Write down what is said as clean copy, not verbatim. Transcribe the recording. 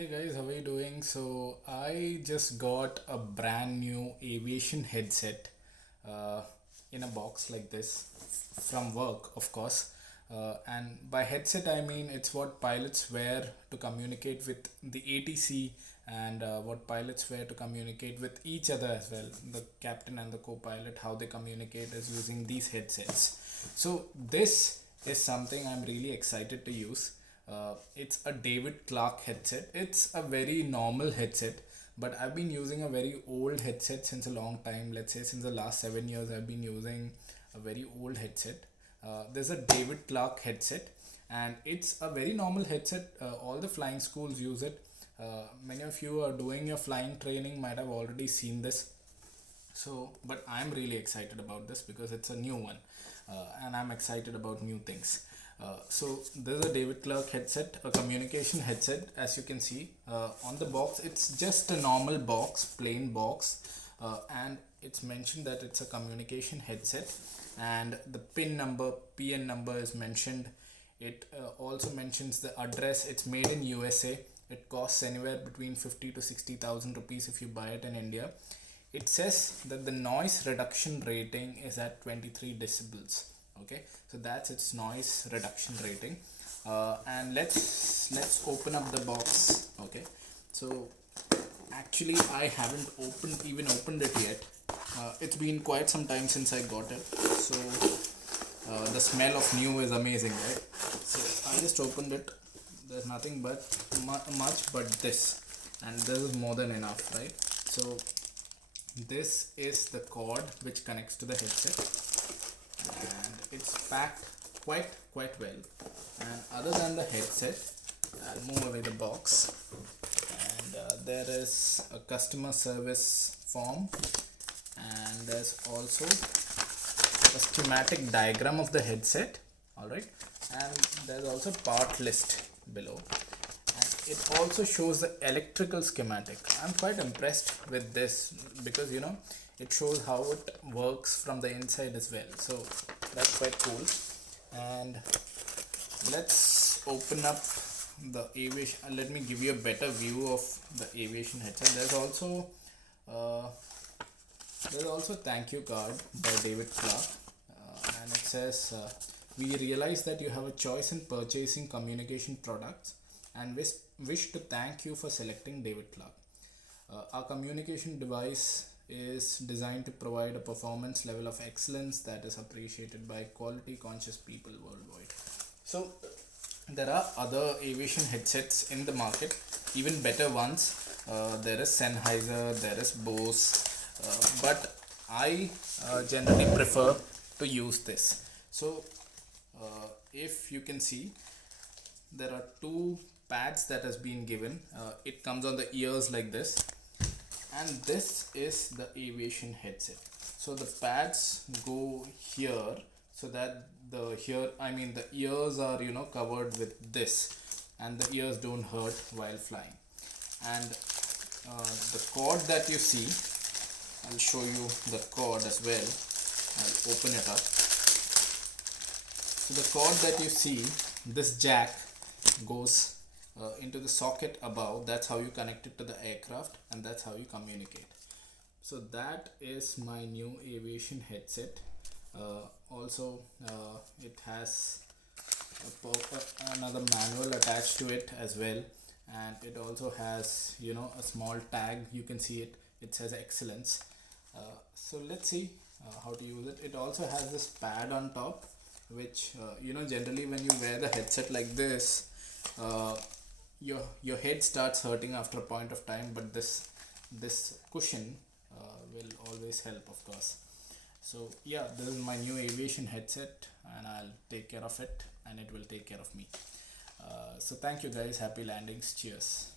Hey guys, how are you doing? So I just got a brand new aviation headset uh, in a box like this from work, of course. And by headset, I mean it's what pilots wear to communicate with the ATC and what pilots wear to communicate with each other as well. The captain and the co-pilot, how they communicate is using these headsets. So this is something I'm really excited to use. It's a David Clarke headset. It's a very normal headset, but I've been using a very old headset since a long time. Let's say since the last 7 years, I've been using a very old headset. There's a David Clarke headset, and it's a very normal headset. All the flying schools use it. Many of you are doing your flying training might have already seen this. So, but I'm really excited about this because it's a new one, and I'm excited about new things. So there's a David Clarke headset, a communication headset. As you can see on the box, it's just a normal box, plain box, and it's mentioned that it's a communication headset, and the PN number is mentioned. It also mentions the address. It's made in USA. It costs anywhere between 50 to 60,000 rupees if you buy it in India. It says that the noise reduction rating is at 23 decibels. Okay, so that's its noise reduction rating. And let's open up the box. Okay, so actually I haven't opened it yet. It's been quite some time since I got it, so the smell of new is amazing, right? So I just opened it. There's nothing but much but this, and this is more than enough, right? So this is the cord which connects to the headset, and it's packed quite well. And other than the headset, I'll move away the box, and there is a customer service form, and there's also a schematic diagram of the headset. All right, and there's also part list below. It also shows the electrical schematic. I'm quite impressed with this because it shows how it works from the inside as well. So that's quite cool. And let's open up the aviation. Let me give you a better view of the aviation headset. There's also thank you card by David Clarke, and it says we realize that you have a choice in purchasing communication products and wish to thank you for selecting David Clarke. Our communication device is designed to provide a performance level of excellence that is appreciated by quality conscious people worldwide. So there are other aviation headsets in the market, even better ones. There is Sennheiser, there is Bose, but I generally prefer to use this. So if you can see, there are two pads that has been given. It comes on the ears like this, and this is the aviation headset. So the pads go here, so that the ears are covered with this, and the ears don't hurt while flying. And the cord that you see, I'll show you the cord as well. I'll open it up. So the cord that you see, this jack goes into the socket above. That's how you connect it to the aircraft, and that's how you communicate. So that is my new aviation headset. Also it has another manual attached to it as well, and it also has a small tag. You can see it says excellence. So let's see how to use it. It also has this pad on top, which generally when you wear the headset like this, your head starts hurting after a point of time, but this cushion will always help, of course. So yeah, this is my new aviation headset, and I'll take care of it, and it will take care of me. So thank you guys. Happy landings. Cheers.